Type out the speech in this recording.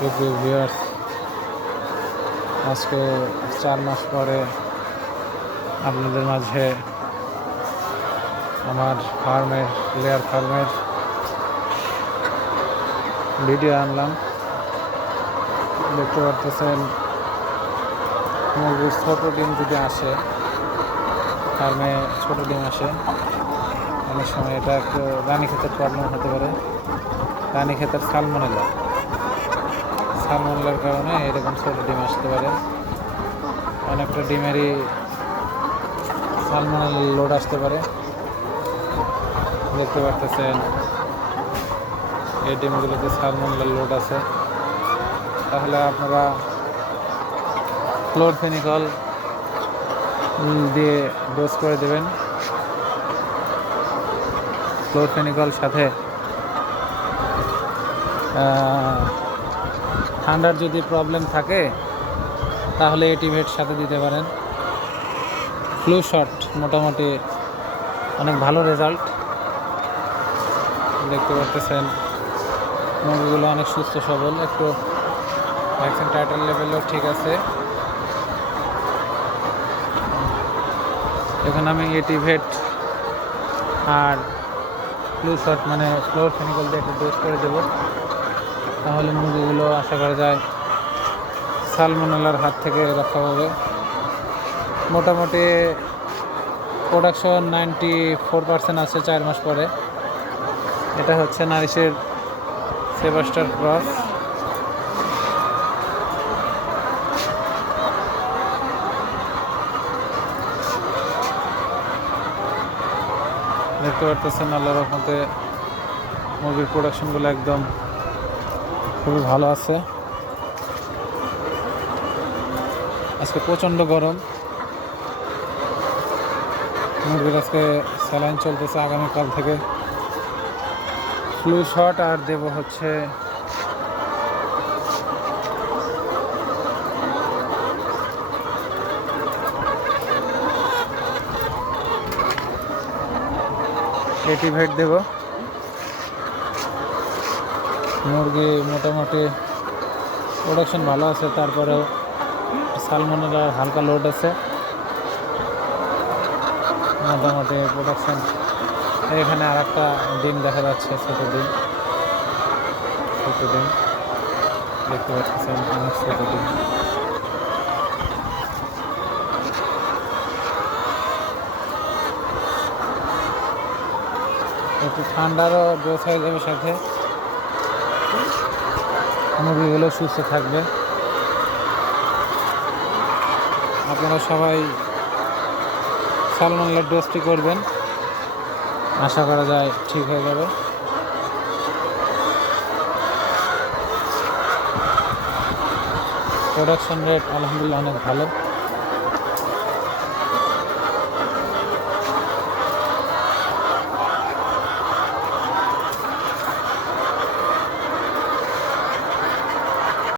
Viewers আজকে চার মাস পরে আপনাদের মাঝে আমার ফার্মের, লেয়ার ফার্মের ভিডিও আনলাম। দেখতে পারতেছেন মুরগির ছোটো ডিম যদি আসে, ফার্মে ছোটো ডিম আসে, অনেক সময় এটা একটু রানী ক্ষেতের প্রবলেম হতে পারে। রানী ক্ষেতের সালমনেলা সালমনেলার কারণে এরকম ছোটো ডিম আসতে পারে। অনেকটা ডিমেরই সালমনেল লোড আসতে পারে। দেখতে পারতেছেন, এই ডিমগুলোতে সালমনেলার লোড আছে। তাহলে আপনারা ক্লোরফেনিকল দিয়ে ডোজ করে দেবেন। ক্লোরফেনিকল সাথে ঠান্ডার যদি প্রবলেম থাকে, তাহলে এটিভেট সাথে দিতে পারেন। ফ্লু শট মোটামুটি অনেক ভালো রেজাল্ট। দেখতে পারতেছেন মুরগিগুলো অনেক সুস্থ সবল। একটু ভ্যাকসিন টাইটাল লেভেলও ঠিক আছে। এখন আমি এটিভেট আর ফ্লু শট মানে ফ্লোর ফেনিকল দিয়ে একটু ডোজ করে দেবো। তাহলে মুরগিগুলো আশা করা যায় সালমোনালার হাত থেকে রক্ষা পাবে। মোটামুটি প্রোডাকশন নাইনটি ফোর পার্সেন্ট আছে চার মাস পরে। এটা হচ্ছে নারিশের সেবাস্টার ক্রস। দেখতে পারতেছেন আল্লাহ রহমতে মুরগির প্রোডাকশনগুলো একদম খুবই ভালো আছে। আজকে প্রচণ্ড গরম। মুরগির আজকে স্যালাইন চলতেছে আগামীকাল থেকে। ফ্লু শট আর দেব হচ্ছে এটিভেট দেব। মুরগি মোটামুটি প্রোডাকশন ভালো আছে, তারপরেও সালমনের হালকা লোড আছে। মোটামুটি প্রোডাকশন এখানে আর একটা ডিম দেখা যাচ্ছে, ছোটো ডিম। ছোটো ডিম। দেখতে পাচ্ছেন, অনেক ছোটো ডিম। একটু ঠান্ডারও ডোজ হয়ে যাবে সাথে। মুরগিগুলো সুস্থ থাকবে। আপনারা সবাই সালমান ডোজটি করবেন। আশা করা যায় ঠিক হয়ে যাবে। প্রোডাকশন রেট আলহামদুলিল্লাহ অনেক ভালো।